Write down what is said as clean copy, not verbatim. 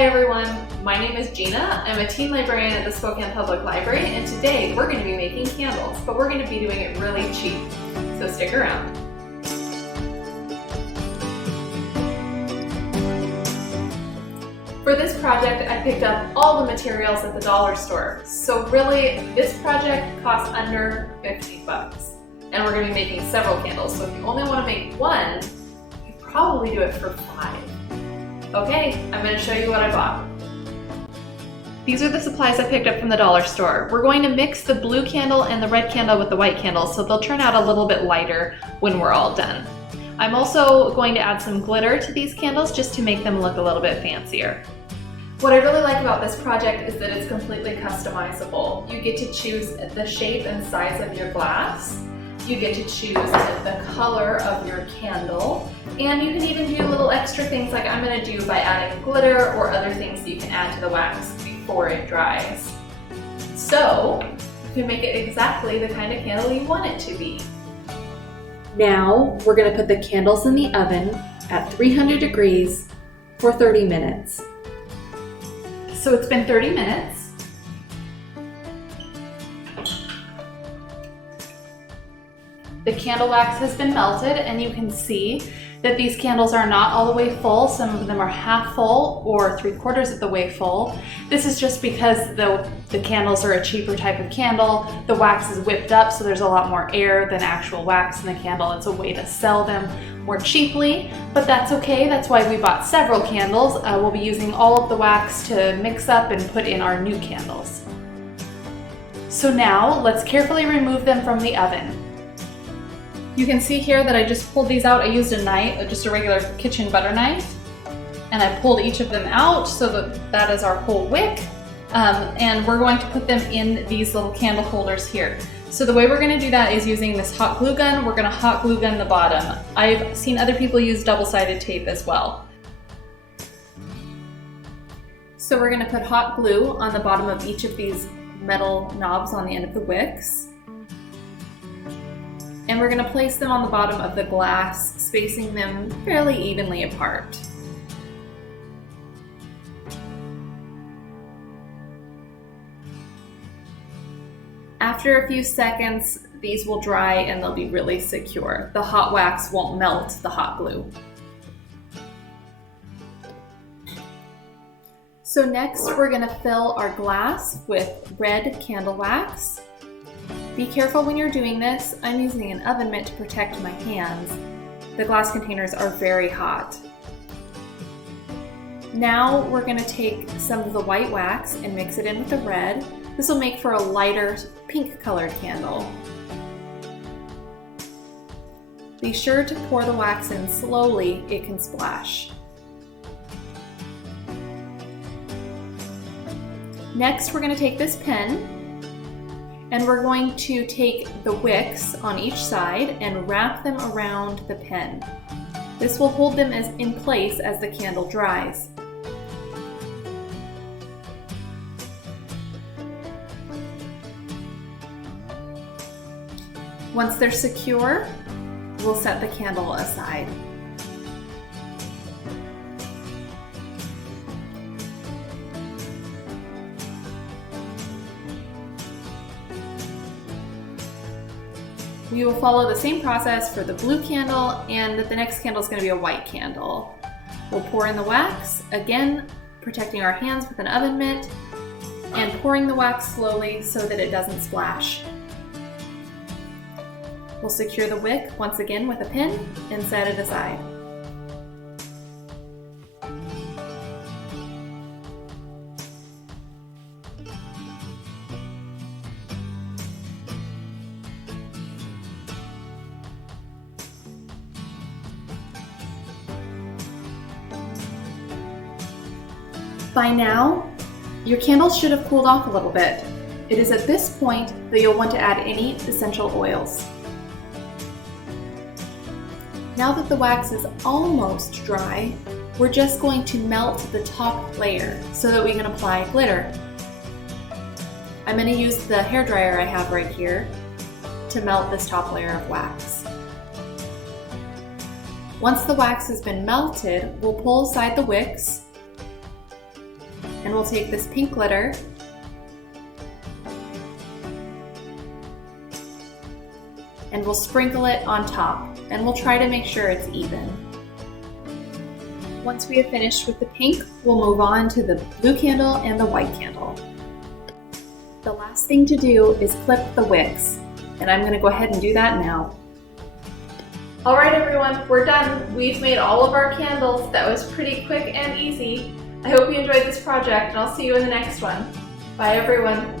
Hi everyone, my name is Gina. I'm a teen librarian at the Spokane Public Library, and today we're going to be making candles, but we're going to be doing it really cheap, so stick around. For this project, I picked up all the materials at the dollar store, so really this project costs under 50 bucks. And we're going to be making several candles, so if you only want to make one, you probably do it for 5. Okay, I'm going to show you what I bought. These are the supplies I picked up from the dollar store. We're going to mix the blue candle and the red candle with the white candle so they'll turn out a little bit lighter when we're all done. I'm also going to add some glitter to these candles just to make them look a little bit fancier. What I really like about this project is that it's completely customizable. You get to choose the shape and size of your glass. You get to choose the color of your candle, and you can even do little extra things like I'm going to do by adding glitter or other things that you can add to the wax before it dries. So you can make it exactly the kind of candle you want it to be. Now we're going to put the candles in the oven at 300 degrees for 30 minutes. So it's been 30 minutes. The candle wax has been melted, and you can see that these candles are not all the way full. Some of them are half full or 3/4 of the way full. This is just because the candles are a cheaper type of candle. The wax is whipped up, so there's a lot more air than actual wax in the candle. It's a way to sell them more cheaply, but that's okay. That's why we bought several candles. We'll be using all of the wax to mix up and put in our new candles. So now let's carefully remove them from the oven. You can see here that I just pulled these out. I used a knife, just a regular kitchen butter knife, and I pulled each of them out so that is our whole wick. And we're going to put them in these little candle holders here. So the way we're going to do that is using this hot glue gun. We're going to hot glue gun the bottom. I've seen other people use double-sided tape as well. So we're going to put hot glue on the bottom of each of these metal knobs on the end of the wicks. And we're going to place them on the bottom of the glass, spacing them fairly evenly apart. After a few seconds, these will dry and they'll be really secure. The hot wax won't melt the hot glue. So next, we're going to fill our glass with red candle wax. Be careful when you're doing this. I'm using an oven mitt to protect my hands. The glass containers are very hot. Now we're going to take some of the white wax and mix it in with the red. This will make for a lighter pink colored candle. Be sure to pour the wax in slowly, it can splash. Next, we're going to take this pen and we're going to take the wicks on each side and wrap them around the pen. This will hold them in place as the candle dries. Once they're secure, we'll set the candle aside. We will follow the same process for the blue candle, and the next candle is going to be a white candle. We'll pour in the wax, again protecting our hands with an oven mitt, and pouring the wax slowly so that it doesn't splash. We'll secure the wick once again with a pin and set it aside. By now, your candles should have cooled off a little bit. It is at this point that you'll want to add any essential oils. Now that the wax is almost dry, we're just going to melt the top layer so that we can apply glitter. I'm going to use the hairdryer I have right here to melt this top layer of wax. Once the wax has been melted, we'll pull aside the wicks And we'll take this pink glitter and we'll sprinkle it on top, and we'll try to make sure it's even. Once we have finished with the pink, we'll move on to the blue candle and the white candle. The last thing to do is clip the wicks, and I'm going to go ahead and do that now. Alright everyone, we're done. We've made all of our candles. That was pretty quick and easy. I hope you enjoyed this project, and I'll see you in the next one. Bye everyone.